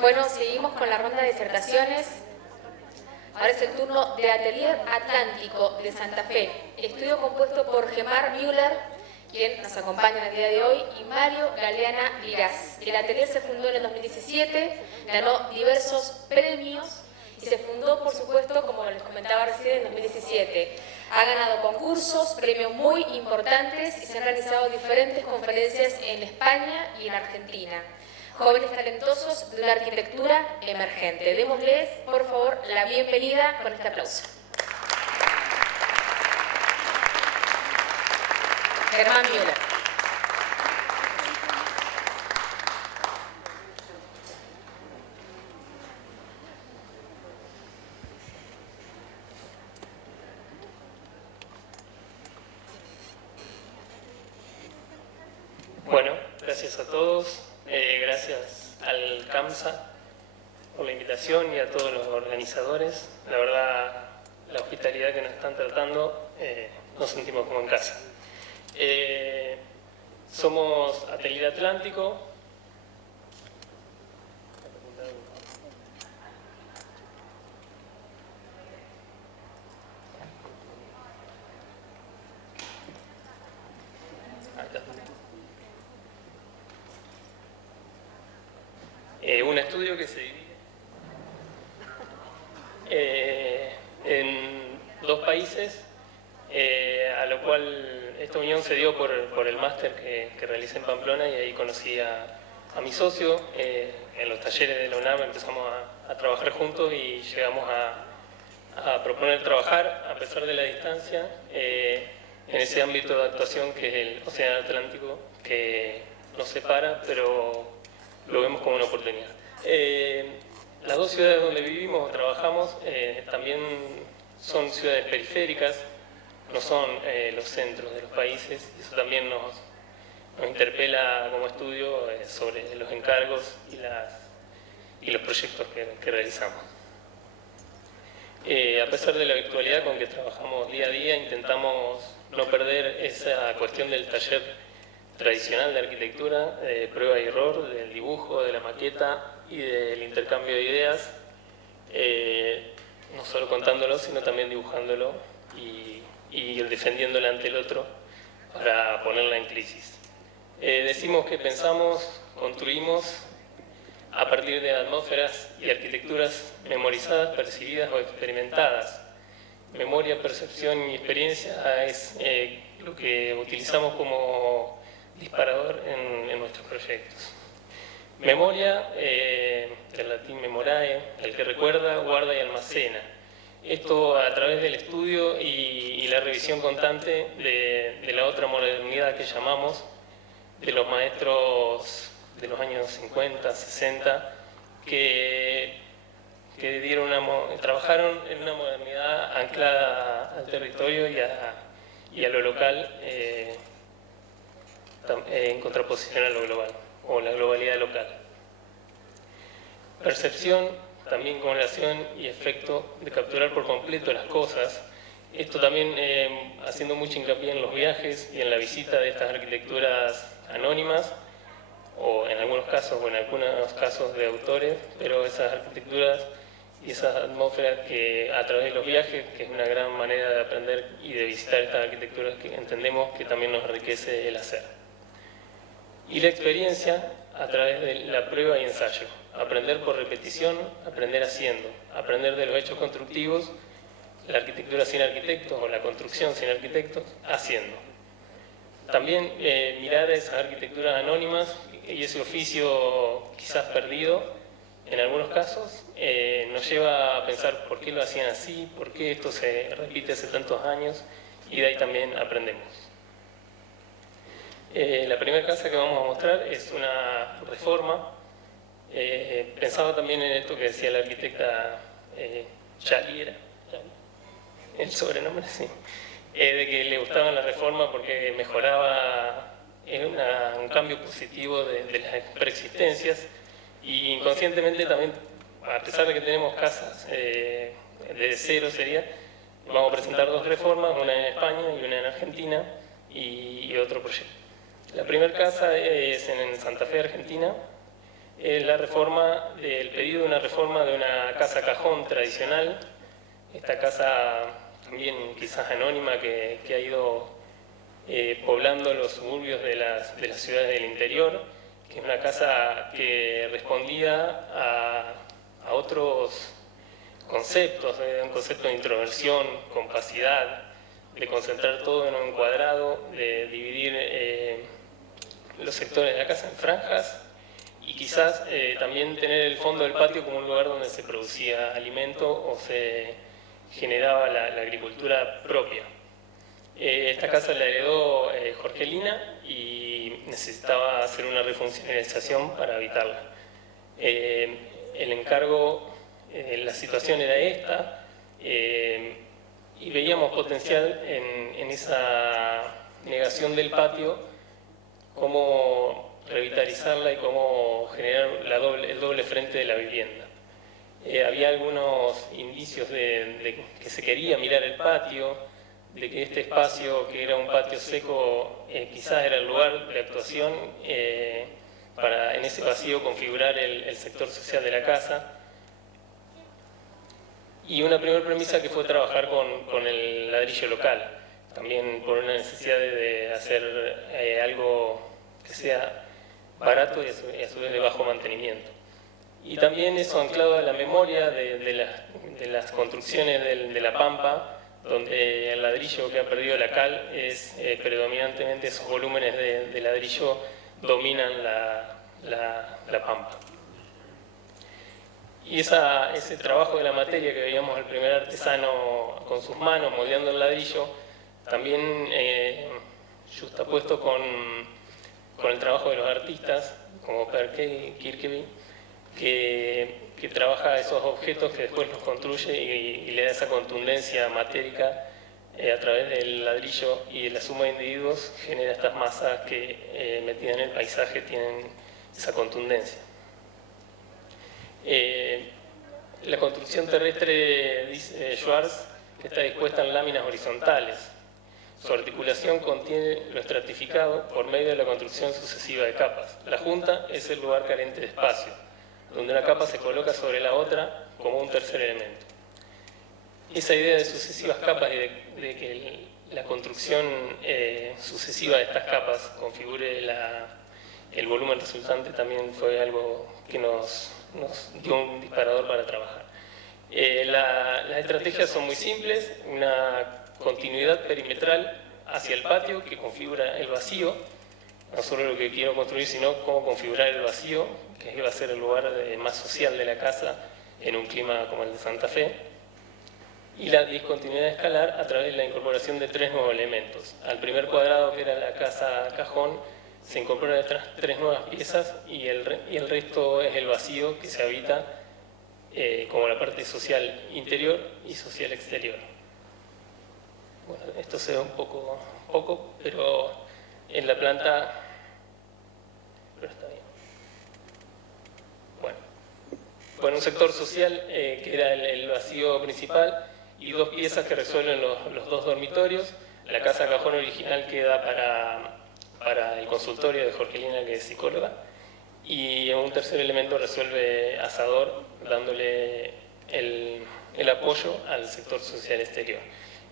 Bueno, seguimos con la ronda de disertaciones. Ahora es el turno de Atelier Atlántico de Santa Fe, estudio compuesto por Gemar Müller, quien nos acompaña en el día de hoy, y Mario Galeana Liraz. El atelier se fundó en el 2017, ganó diversos premios y se fundó, por supuesto, como les comentaba recién, en 2017. Ha ganado concursos, premios muy importantes y se han realizado diferentes conferencias en España y en Argentina. Jóvenes talentosos de una arquitectura emergente. Démosles, por favor, la bienvenida con este aplauso. Germán Müller. Bueno, gracias a todos, gracias al CAMSA por la invitación y a todos los organizadores. La verdad, la hospitalidad que nos están tratando, nos sentimos como en casa. Somos Atelier Atlántico. Un estudio que se divide en dos países, a lo cual esta unión se dio por el máster que realicé en Pamplona, y ahí conocí a mi socio. En los talleres de la UNAM empezamos a trabajar juntos y llegamos a proponer trabajar, a pesar de la distancia, en ese ámbito de actuación que es el Océano Atlántico, que nos separa, pero lo vemos como una oportunidad. Las dos ciudades donde vivimos o trabajamos también son ciudades periféricas, no son los centros de los países, y eso también nos interpela como estudio sobre los encargos y los proyectos que realizamos. A pesar de la virtualidad con que trabajamos día a día, intentamos no perder esa cuestión del taller tradicional de arquitectura, de prueba y error, del dibujo, de la maqueta y del intercambio de ideas, no solo contándolo, sino también dibujándolo y defendiéndola ante el otro para ponerla en crisis. Decimos que pensamos, construimos a partir de atmósferas y arquitecturas memorizadas, percibidas o experimentadas. Memoria, percepción y experiencia es lo que utilizamos como disparador en nuestros proyectos. Memoria, del latín memorae, el que recuerda, guarda y almacena. Esto a través del estudio y la revisión constante de la otra modernidad que llamamos, de los maestros de los años 50, 60, que trabajaron en una modernidad anclada al territorio y a lo local, en contraposición a lo global, o la globalidad local. Percepción, también con relación y efecto de capturar por completo las cosas. Esto también haciendo mucho hincapié en los viajes y en la visita de estas arquitecturas anónimas, o en algunos casos de autores, pero esas arquitecturas y esas atmósferas que a través de los viajes, que es una gran manera de aprender y de visitar estas arquitecturas, que entendemos que también nos enriquece el hacer. Y la experiencia a través de la prueba y ensayo. Aprender por repetición, aprender haciendo, aprender de los hechos constructivos, la arquitectura sin arquitectos o la construcción sin arquitectos, haciendo. También mirar esas arquitecturas anónimas y ese oficio quizás perdido en algunos casos, nos lleva a pensar por qué lo hacían así, por qué esto se repite hace tantos años, y de ahí también aprendemos. La primera casa que vamos a mostrar es una reforma. Pensaba también en esto que decía la arquitecta Chaliera, el sobrenombre, sí, de que le gustaban las reformas porque mejoraba un cambio positivo de las preexistencias, y inconscientemente también, a pesar de que tenemos casas de cero sería, vamos a presentar dos reformas, una en España y una en Argentina, y otro proyecto. La primera casa es en Santa Fe, Argentina. es el pedido de una reforma de una casa cajón tradicional, esta casa también quizás anónima que ha ido poblando los suburbios de las ciudades del interior, que es una casa que respondía a otros conceptos, un concepto de introversión, compacidad, de concentrar todo en un cuadrado, de dividir los sectores de la casa en franjas y quizás también tener el fondo del patio como un lugar donde se producía alimento o se generaba la agricultura propia. Esta casa la heredó Jorgelina y necesitaba hacer una refuncionalización para habitarla. El encargo, la situación era esta, y veíamos potencial en esa negación del patio, cómo revitalizarla y cómo generar el doble frente de la vivienda. Había algunos indicios de que se quería mirar el patio, de que este espacio, que era un patio seco, quizás era el lugar de actuación para en ese vacío configurar el sector social de la casa. Y una primera premisa que fue trabajar con el ladrillo local, también por una necesidad de hacer algo que sea barato y a su vez de bajo mantenimiento. Y también eso anclado a la memoria de las construcciones de la Pampa, donde el ladrillo que ha perdido la cal es predominantemente esos volúmenes de ladrillo dominan la Pampa. Y ese trabajo de la materia que veíamos al primer artesano con sus manos moldeando el ladrillo, también justapuesto con el trabajo de los artistas como Per Kirkeby, que trabaja esos objetos que después los construye y le da esa contundencia matérica a través del ladrillo y de la suma de individuos, genera estas masas que metidas en el paisaje tienen esa contundencia. La construcción terrestre, dice Schwartz, que está dispuesta en láminas horizontales. Su articulación contiene lo estratificado por medio de la construcción sucesiva de capas. La junta es el lugar carente de espacio, donde una capa se coloca sobre la otra como un tercer elemento. Esa idea de sucesivas capas y de que la construcción sucesiva de estas capas configure el volumen resultante también fue algo que nos dio un disparador para trabajar. Las estrategias son muy simples, una continuidad perimetral hacia el patio que configura el vacío, no solo lo que quiero construir, sino cómo configurar el vacío, que iba a ser el lugar más social de la casa en un clima como el de Santa Fe, y la discontinuidad escalar a través de la incorporación de 3 nuevos elementos. Al primer cuadrado, que era la casa cajón, se incorporan 3 nuevas piezas y el resto es el vacío que se habita como la parte social interior y social exterior. Bueno, esto se ve un poco, pero en la planta, pero está bien. Bueno, un sector social que era el vacío principal y 2 piezas que resuelven los 2 dormitorios. La casa cajón original queda para el consultorio de Jorgelina, que es psicóloga, y un tercer elemento resuelve asador, dándole el apoyo al sector social exterior.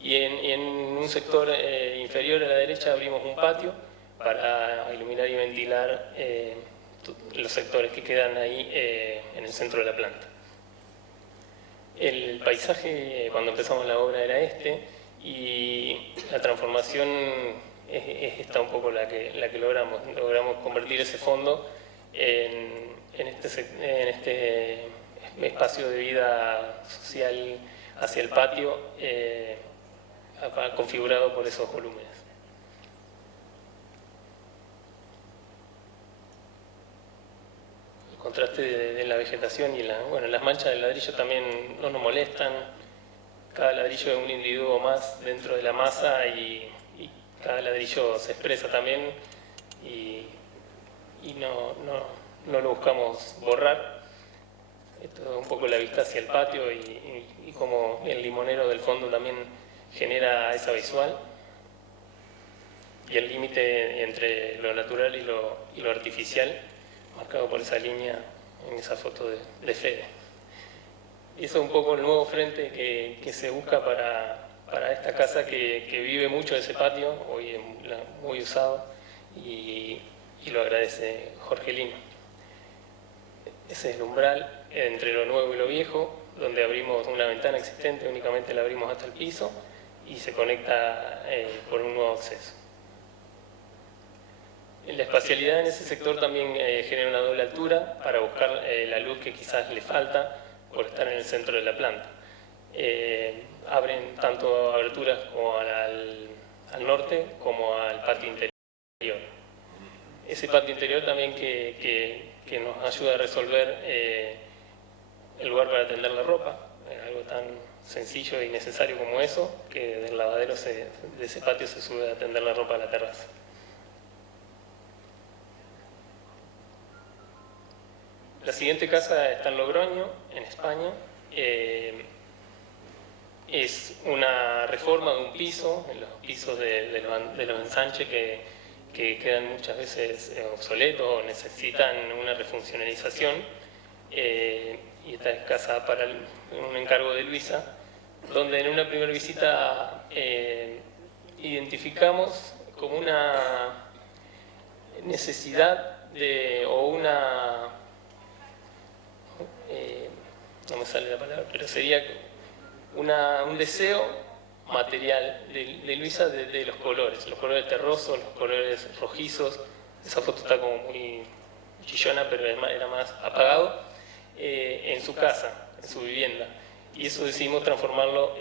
Y en un sector inferior a la derecha abrimos un patio para iluminar y ventilar los sectores que quedan ahí en el centro de la planta. El paisaje cuando empezamos la obra era este, y la transformación es esta un poco la que logramos convertir ese fondo en este espacio de vida social hacia el patio, configurado por esos volúmenes. El contraste de la vegetación y las manchas del ladrillo también no nos molestan. Cada ladrillo es un individuo más dentro de la masa y cada ladrillo se expresa también y no lo buscamos borrar. Esto es un poco la vista hacia el patio y como el limonero del fondo también genera esa visual, y el límite entre lo natural y lo artificial marcado por esa línea en esa foto de Fede. Y eso es un poco el nuevo frente que se busca para esta casa que vive mucho de ese patio, hoy es muy usado, y lo agradece Jorgelino. Ese es el umbral entre lo nuevo y lo viejo, donde abrimos una ventana existente, únicamente la abrimos hasta el piso y se conecta por un nuevo acceso. La espacialidad en ese sector también genera una doble altura para buscar la luz que quizás le falta por estar en el centro de la planta. Abren tanto aberturas como al norte como al patio interior. Ese patio interior también que nos ayuda a resolver el lugar para tender la ropa, algo tan sencillo y necesario como eso, que del lavadero de ese patio se sube a tender la ropa a la terraza. La siguiente casa está en Logroño, en España. Es una reforma de un piso, en los pisos de los ensanches que quedan muchas veces obsoletos o necesitan una refuncionalización. Y esta es casa para un encargo de Luisa, donde en una primera visita identificamos como una necesidad o una... no me sale la palabra, pero sería un deseo material de Luisa de los colores terrosos, los colores rojizos. Esa foto está como muy chillona, pero era más apagado, en su casa, en su vivienda. Y eso decidimos transformarlo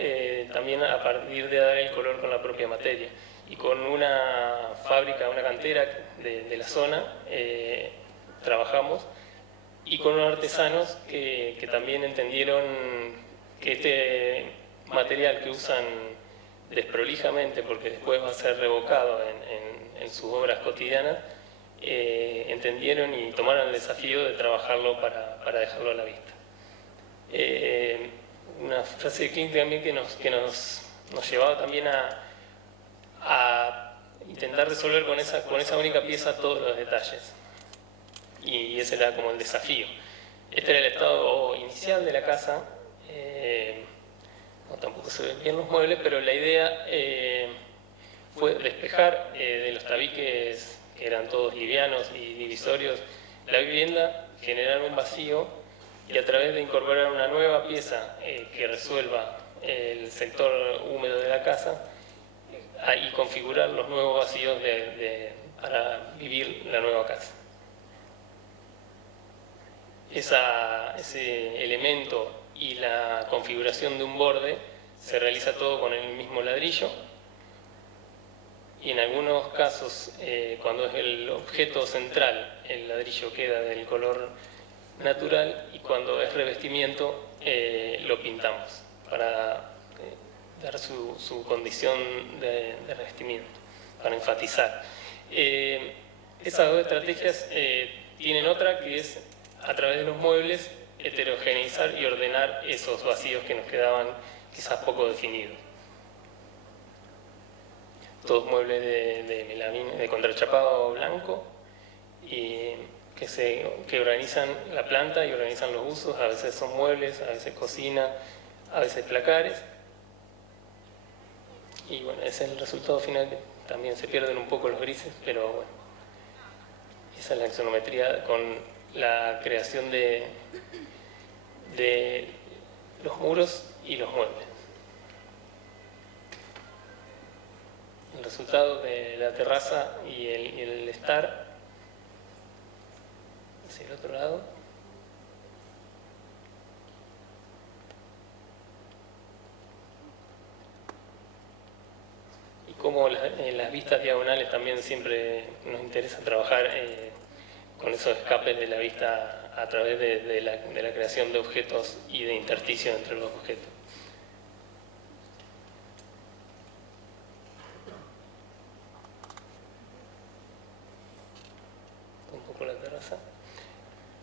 también a partir de dar el color con la propia materia. Y con una fábrica, una cantera de la zona, trabajamos, y con unos artesanos que también entendieron que este material que usan desprolijamente, porque después va a ser revocado en sus obras cotidianas, entendieron y tomaron el desafío de trabajarlo para dejarlo a la vista. Una frase de Klimt también que nos llevaba también a intentar resolver con esa única pieza todos los detalles. Y ese era como el desafío. Este era el estado inicial de la casa. No, tampoco se ven bien los muebles, pero la idea fue despejar de los tabiques, que eran todos livianos y divisorios, la vivienda, generar un vacío y a través de incorporar una nueva pieza que resuelva el sector húmedo de la casa y configurar los nuevos vacíos para vivir la nueva casa. Ese elemento y la configuración de un borde se realiza todo con el mismo ladrillo, y en algunos casos, cuando es el objeto central, el ladrillo queda del color natural, y cuando es revestimiento lo pintamos para dar su condición de revestimiento, para enfatizar. Esas dos estrategias tienen otra, que es a través de los muebles heterogeneizar y ordenar esos vacíos que nos quedaban quizás poco definidos. Todos muebles de melamina, de contrachapado blanco, y que organizan la planta y organizan los usos. A veces son muebles, a veces cocina, a veces placares. Y bueno, ese es el resultado final. También se pierden un poco los grises, pero bueno, esa es la axonometría con la creación de los muros y los muebles. El resultado de la terraza y el estar hacia el otro lado. Y como en las vistas diagonales también siempre nos interesa trabajar con esos escapes de la vista a través de la creación de objetos y de intersticio entre los objetos. Un poco la terraza.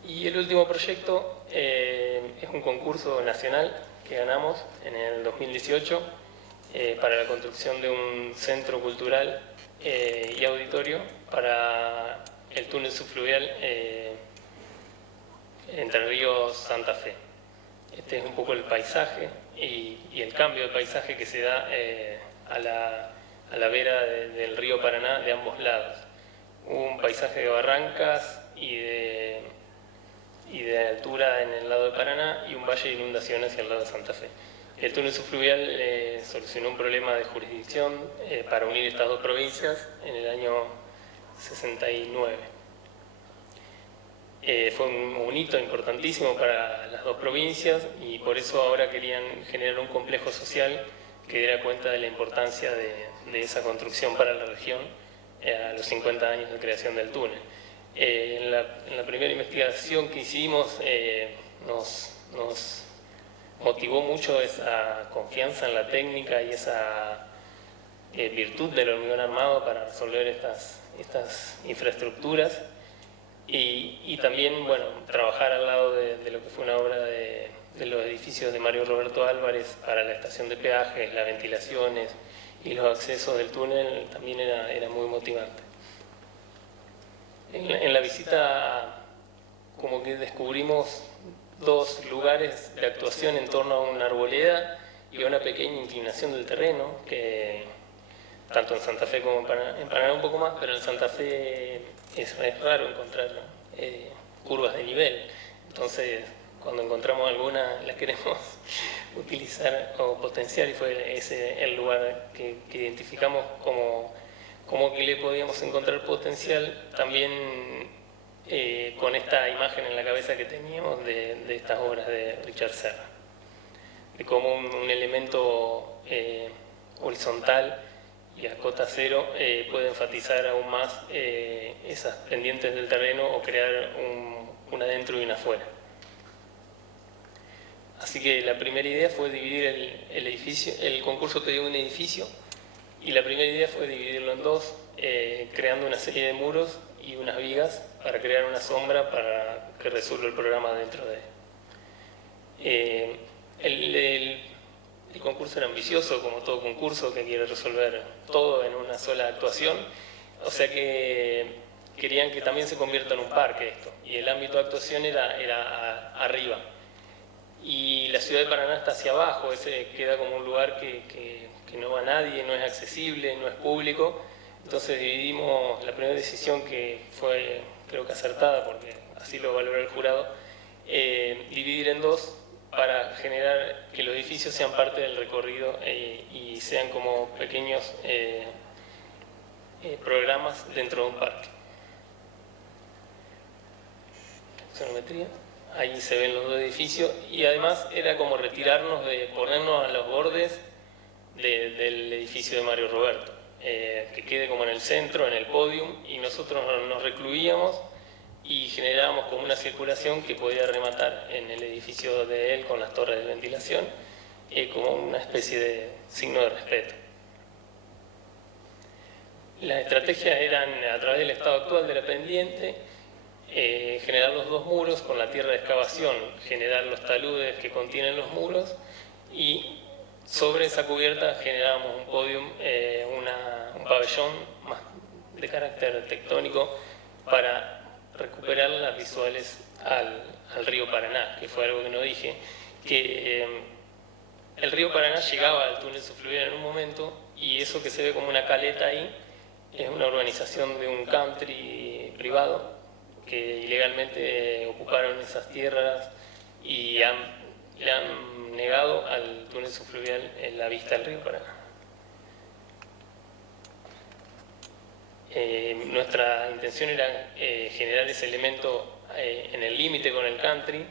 Y el último proyecto es un concurso nacional que ganamos en el 2018 para la construcción de un centro cultural y auditorio para el túnel subfluvial Entre Ríos, Santa Fe. Este es un poco el paisaje y el cambio de paisaje que se da a la vera del río Paraná de ambos lados. Un paisaje de barrancas y de altura en el lado de Paraná y un valle de inundaciones hacia el lado de Santa Fe. El túnel subfluvial solucionó un problema de jurisdicción para unir estas dos provincias en el año 69. Fue un hito importantísimo para las dos provincias y por eso ahora querían generar un complejo social que diera cuenta de la importancia de esa construcción para la región a los 50 años de creación del túnel. En la primera investigación que hicimos nos motivó mucho esa confianza en la técnica y esa virtud del hormigón armado para resolver estas infraestructuras y también, bueno, trabajar al lado de lo que fue una obra de los edificios de Mario Roberto Álvarez para la estación de peajes, las ventilaciones y los accesos del túnel también era muy motivante. En la visita como que descubrimos dos lugares de actuación en torno a una arboleda y a una pequeña inclinación del terreno, que tanto en Santa Fe como en Paraná un poco más, pero en Santa Fe es raro encontrar curvas de nivel. Entonces, cuando encontramos alguna, la queremos utilizar o potenciar, y fue ese el lugar que identificamos como que le podíamos encontrar potencial también con esta imagen en la cabeza que teníamos de estas obras de Richard Serra, de cómo un elemento horizontal y a cota cero puede enfatizar aún más esas pendientes del terreno o crear un adentro y un afuera. Así que la primera idea fue dividir el edificio. El concurso pidió un edificio y la primera idea fue dividirlo en dos, creando una serie de muros y unas vigas para crear una sombra para que resuelva el programa dentro de el concurso era ambicioso, como todo concurso que quiere resolver todo en una sola actuación, o sea que querían que también se convierta en un parque esto, y el ámbito de actuación era arriba. Y la ciudad de Paraná está hacia abajo, ese queda como un lugar que no va nadie, no es accesible, no es público. Entonces dividimos, la primera decisión que fue creo que acertada, porque así lo valoró el jurado, dividir en dos para generar que los edificios sean parte del recorrido y sean como pequeños programas dentro de un parque. Sonometría. Ahí se ven los dos edificios y además era como retirarnos de ponernos a los bordes del edificio de Mario Roberto, que quede como en el centro, en el podium, y nosotros nos recluíamos y generábamos como una circulación que podía rematar en el edificio de él con las torres de ventilación, como una especie de signo de respeto. Las estrategias eran a través del estado actual de la pendiente, generar los dos muros con la tierra de excavación, generar los taludes que contienen los muros y sobre esa cubierta generábamos un podium, un pabellón más de carácter tectónico para recuperar las visuales al río Paraná, que fue algo que no dije, que el río Paraná llegaba al túnel subfluvial en un momento y eso que se ve como una caleta ahí es una urbanización de un country privado que ilegalmente ocuparon esas tierras y le han negado al túnel subfluvial en la vista del río Paraná. Nuestra intención era generar ese elemento en el límite con el country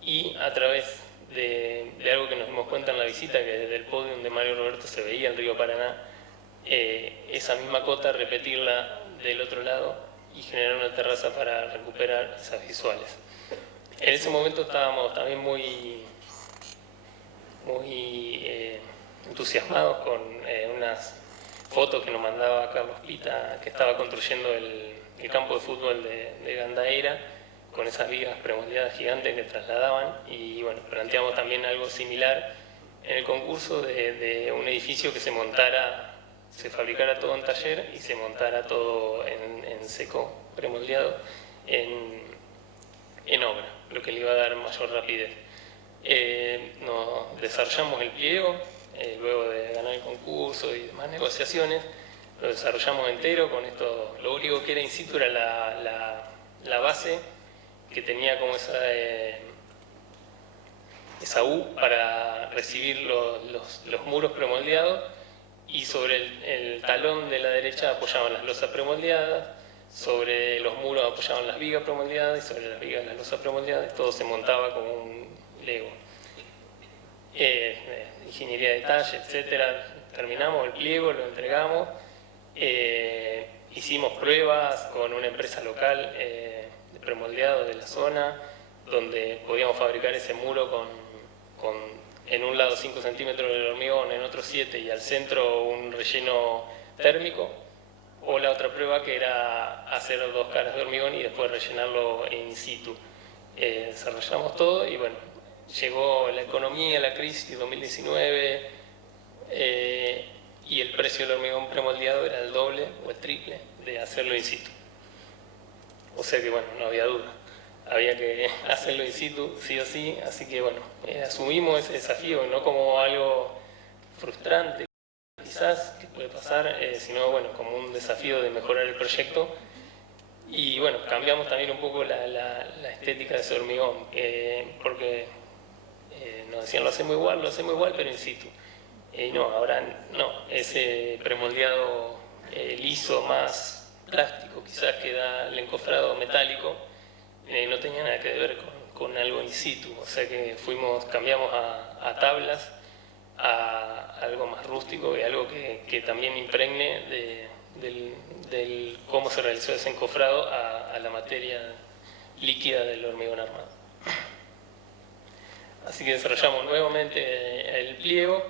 y a través de algo que nos dimos cuenta en la visita, que desde el podium de Mario Roberto se veía el río Paraná, esa misma cota repetirla del otro lado y generar una terraza para recuperar esas visuales. En ese momento estábamos también muy entusiasmados con unas fotos que nos mandaba Carlos Pita, que estaba construyendo el campo de fútbol de Gandaera, con esas vigas premoldeadas gigantes que trasladaban, y bueno, planteamos también algo similar en el concurso de un edificio que se fabricara todo en taller y se montara todo en seco, premoldeado, en obra. lo que le iba a dar mayor rapidez. Nos desarrollamos el pliego, luego de ganar el concurso y demás negociaciones, lo desarrollamos entero con esto. Lo único que era in situ era la base, que tenía como esa U para recibir los muros premoldeados, y sobre el talón de la derecha apoyaban las losas premoldeadas, sobre los muros apoyaban las vigas premoldeadas y sobre las vigas las losas premoldeadas, y todo se montaba como un Lego. Ingeniería de detalle, etcétera. Terminamos el pliego, lo entregamos, hicimos pruebas con una empresa local de premoldeado de la zona, donde podíamos fabricar ese muro en un lado 5 centímetros de hormigón, en otro 7, y al centro un relleno térmico. O la otra prueba, que era hacer 2 caras de hormigón y después rellenarlo in situ. Desarrollamos todo y bueno, llegó la economía, la crisis de 2019, y el precio del hormigón premoldeado era el doble o el triple de hacerlo in situ. O sea que bueno, no había duda, había que hacerlo in situ sí o sí, así que bueno, asumimos ese desafío, no como algo frustrante quizás que puede pasar, sino bueno, como un desafío de mejorar el proyecto. Y bueno, cambiamos también un poco la estética de ese hormigón, porque nos decían lo hacemos igual, pero in situ. Y no, ahora no, ese premoldeado liso, más plástico quizás, que da el encofrado metálico, no tenía nada que ver con algo in situ. O sea que cambiamos a tablas, a algo más rústico y algo que también impregne del cómo se realizó ese encofrado a la materia líquida del hormigón armado. Así que desarrollamos nuevamente el pliego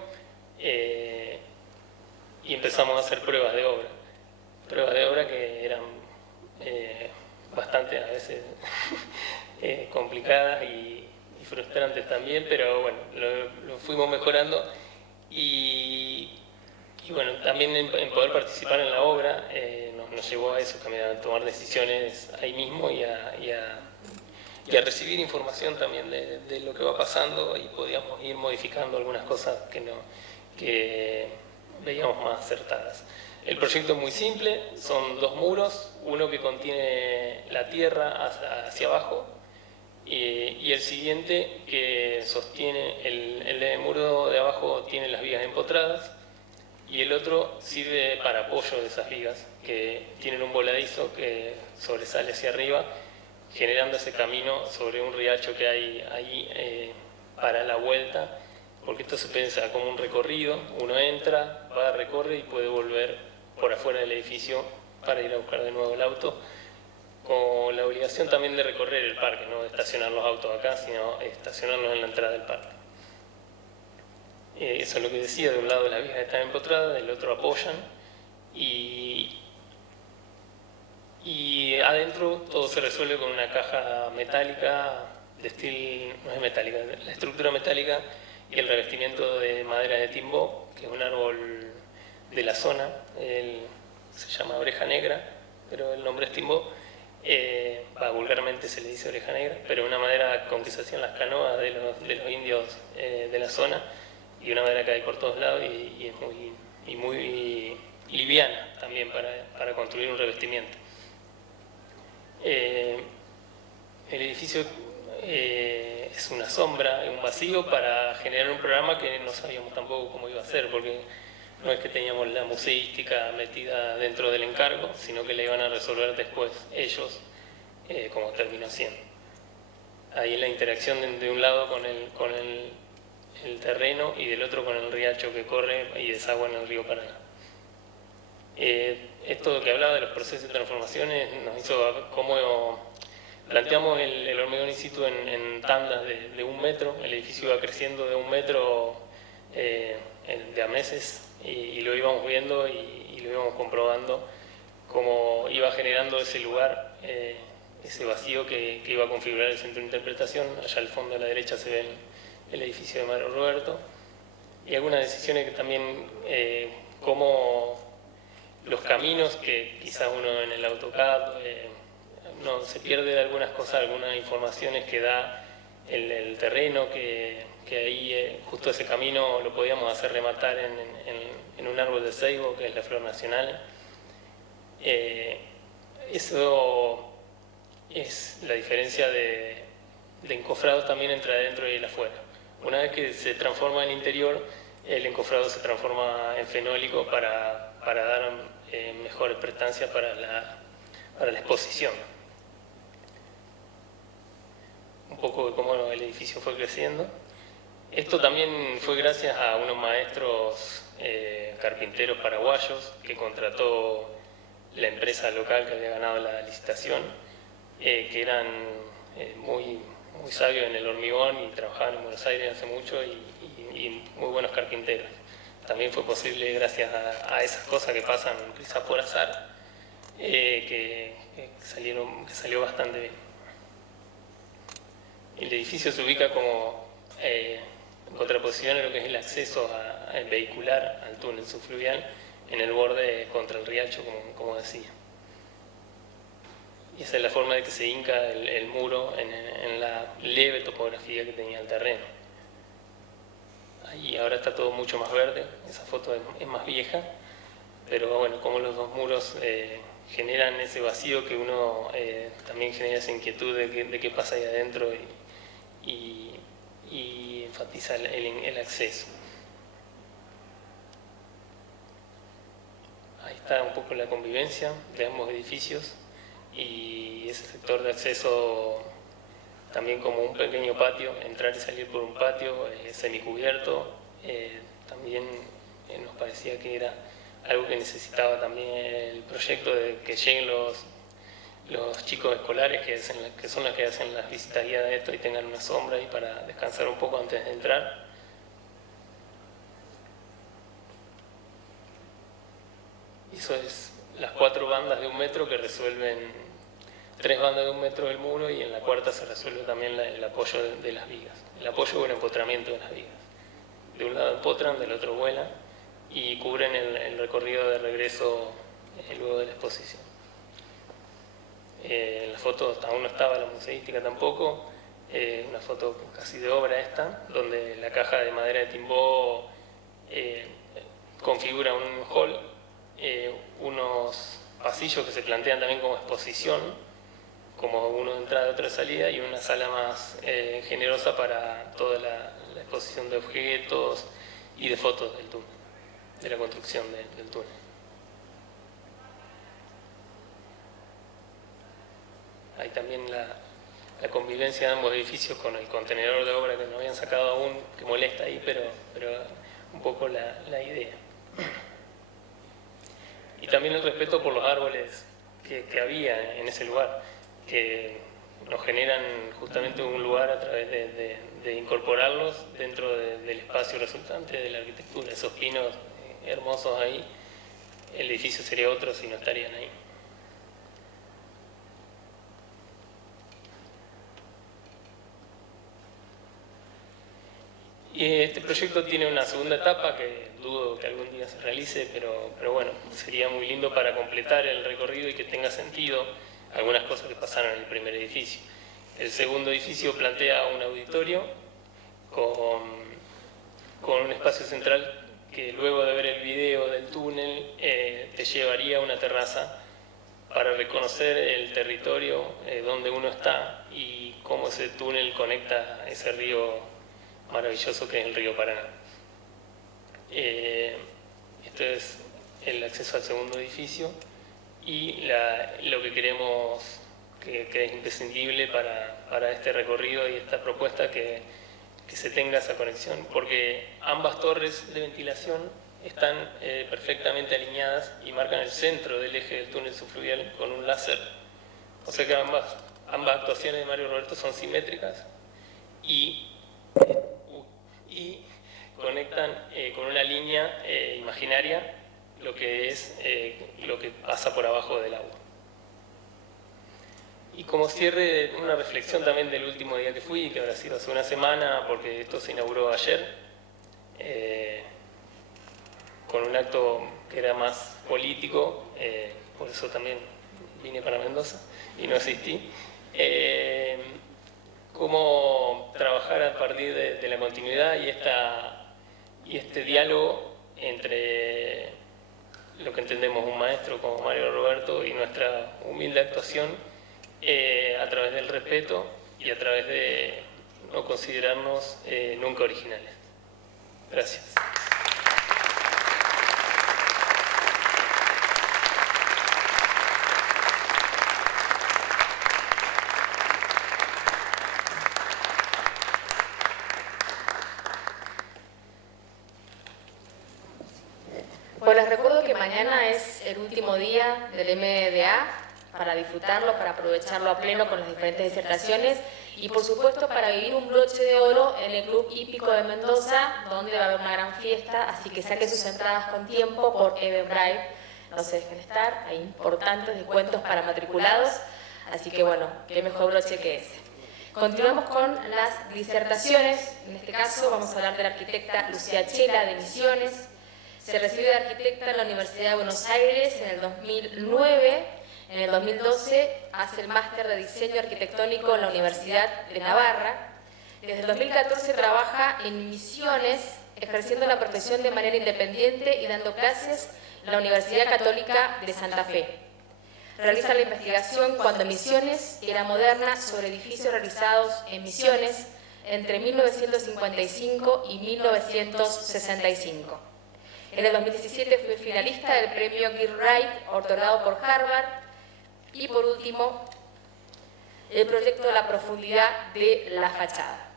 y empezamos a hacer pruebas de obra que eran bastante a veces complicadas y frustrantes también, pero bueno, lo fuimos mejorando. Y bueno, también en poder participar en la obra nos llevó a eso también, a tomar decisiones ahí mismo y a recibir información también de lo que va pasando, y podíamos ir modificando algunas cosas que veíamos más acertadas. El proyecto es muy simple, son 2 muros, uno que contiene la tierra hacia abajo, y el siguiente que sostiene, el muro de abajo tiene las vigas empotradas, y el otro sirve para apoyo de esas vigas, que tienen un voladizo que sobresale hacia arriba, generando ese camino sobre un riacho que hay ahí para la vuelta, porque esto se piensa como un recorrido. Uno entra, va, recorre y puede volver por afuera del edificio para ir a buscar de nuevo el auto, con la obligación también de recorrer el parque, no de estacionar los autos acá, sino estacionarlos en la entrada del parque. Eso es lo que decía: de un lado las vigas están empotradas, del otro apoyan, y adentro todo se resuelve con una caja metálica de estilo, no es metálica, la estructura metálica y el revestimiento de madera de timbó, que es un árbol de la zona. Se llama oreja negra, pero el nombre es timbó. Vulgarmente se le dice oreja negra, pero una madera con que se hacían las canoas de los indios de la zona, y una madera que hay por todos lados, y es muy liviana también para construir un revestimiento. El edificio es una sombra, un vacío, para generar un programa que no sabíamos tampoco cómo iba a ser, porque no es que teníamos la museística metida dentro del encargo, sino que la iban a resolver después ellos, como terminó siendo. Ahí la interacción de un lado con el terreno, y del otro con el riacho que corre y desagua en el río Paraná. Esto que hablaba de los procesos de transformaciones nos hizo cómo planteamos el hormigón in situ en tandas de 1 metro. El edificio iba creciendo de 1 metro de a meses, y lo íbamos viendo y lo íbamos comprobando, cómo iba generando ese lugar, ese vacío que iba a configurar el centro de interpretación. Allá al fondo a la derecha se ve el edificio de Mario Roberto, y algunas decisiones que también, como los caminos que quizás uno en el AutoCAD se pierde de algunas cosas, algunas informaciones que da el terreno, que ahí justo ese camino lo podíamos hacer rematar en un árbol de ceibo, que es la flor nacional. Eso es la diferencia de encofrados también entre adentro y el afuera. Una vez que se transforma en interior, el encofrado se transforma en fenólico para dar mejores prestancias para la exposición. Un poco de cómo el edificio fue creciendo. Esto también fue gracias a unos maestros carpinteros paraguayos que contrató la empresa local que había ganado la licitación, que eran muy sabios en el hormigón y trabajaban en Buenos Aires hace mucho y muy buenos carpinteros. También fue posible gracias a esas cosas que pasan quizás por azar, que salió bastante bien. El edificio se ubica como en contraposición a lo que es el acceso vehicular al túnel subfluvial en el borde contra el riacho, como decía. Y esa es la forma de que se hinca el muro en la leve topografía que tenía el terreno. Ahí ahora está todo mucho más verde, esa foto es más vieja, pero bueno, como los dos muros generan ese vacío que uno también genera esa inquietud de qué pasa ahí adentro y enfatiza el acceso. Ahí está un poco la convivencia de ambos edificios y ese sector de acceso también como un pequeño patio, entrar y salir por un patio semicubierto, también nos parecía que era algo que necesitaba también el proyecto de que lleguen los chicos escolares que son los que hacen las visitas guiadas de esto y tengan una sombra ahí para descansar un poco antes de entrar. Y eso es las 4 bandas de 1 metro que resuelven 3 bandas de 1 metro del muro y en la cuarta se resuelve también el apoyo de las vigas, el apoyo o el empotramiento de las vigas. De un lado empotran, del otro vuelan y cubren el recorrido de regreso luego de la exposición. En la foto aún no estaba la museística tampoco, una foto casi de obra esta, donde la caja de madera de Timbó configura un hall, unos pasillos que se plantean también como exposición, como uno de entrada y otro de salida, y una sala más generosa para toda la exposición de objetos y de fotos del túnel, de la construcción del túnel. Hay también la convivencia de ambos edificios con el contenedor de obra que no habían sacado aún, que molesta ahí, pero un poco la idea. Y también el respeto por los árboles que había en ese lugar, que nos generan justamente un lugar a través de incorporarlos dentro del espacio resultante de la arquitectura. Esos pinos hermosos ahí, el edificio sería otro si no estarían ahí. Y este proyecto tiene una segunda etapa que dudo que algún día se realice, pero bueno, sería muy lindo para completar el recorrido y que tenga sentido algunas cosas que pasaron en el primer edificio. El segundo edificio plantea un auditorio con un espacio central que luego de ver el video del túnel te llevaría a una terraza para reconocer el territorio donde uno está y cómo ese túnel conecta ese río maravilloso que es el río Paraná. Esto es el acceso al segundo edificio y lo que queremos que es imprescindible para este recorrido y esta propuesta que se tenga esa conexión, porque ambas torres de ventilación están perfectamente alineadas y marcan el centro del eje del túnel subfluvial con un láser, o sea que ambas actuaciones de Mario Roberto son simétricas y conectan con una línea imaginaria lo que pasa por abajo del agua. Y como cierre, una reflexión también del último día que fui, que habrá sido hace una semana, porque esto se inauguró ayer, con un acto que era más político, por eso también vine para Mendoza y no asistí, cómo trabajar a partir de la continuidad y este diálogo entre lo que entendemos un maestro como Mario Roberto y nuestra humilde actuación a través del respeto y a través de no considerarnos nunca originales. Gracias. Bueno, les recuerdo que mañana es el último día del MDA para disfrutarlo, para aprovecharlo a pleno con las diferentes disertaciones y por supuesto para vivir un broche de oro en el Club Hípico de Mendoza, donde va a haber una gran fiesta, así que saquen sus entradas con tiempo por Eventbrite, no se dejen estar, hay importantes descuentos para matriculados, así que bueno, qué mejor broche que ese. Continuamos con las disertaciones, en este caso vamos a hablar de la arquitecta Lucía Chela de Misiones. Se recibe de arquitecta en la Universidad de Buenos Aires en el 2009. En el 2012 hace el máster de diseño arquitectónico en la Universidad de Navarra. Desde el 2014 trabaja en Misiones, ejerciendo la profesión de manera independiente y dando clases en la Universidad Católica de Santa Fe. Realiza la investigación Cuando Misiones era moderna sobre edificios realizados en Misiones entre 1955 y 1965. En el 2017 fue finalista del premio Gilwright, otorgado por Harvard. Y por último, el proyecto de la profundidad de la fachada.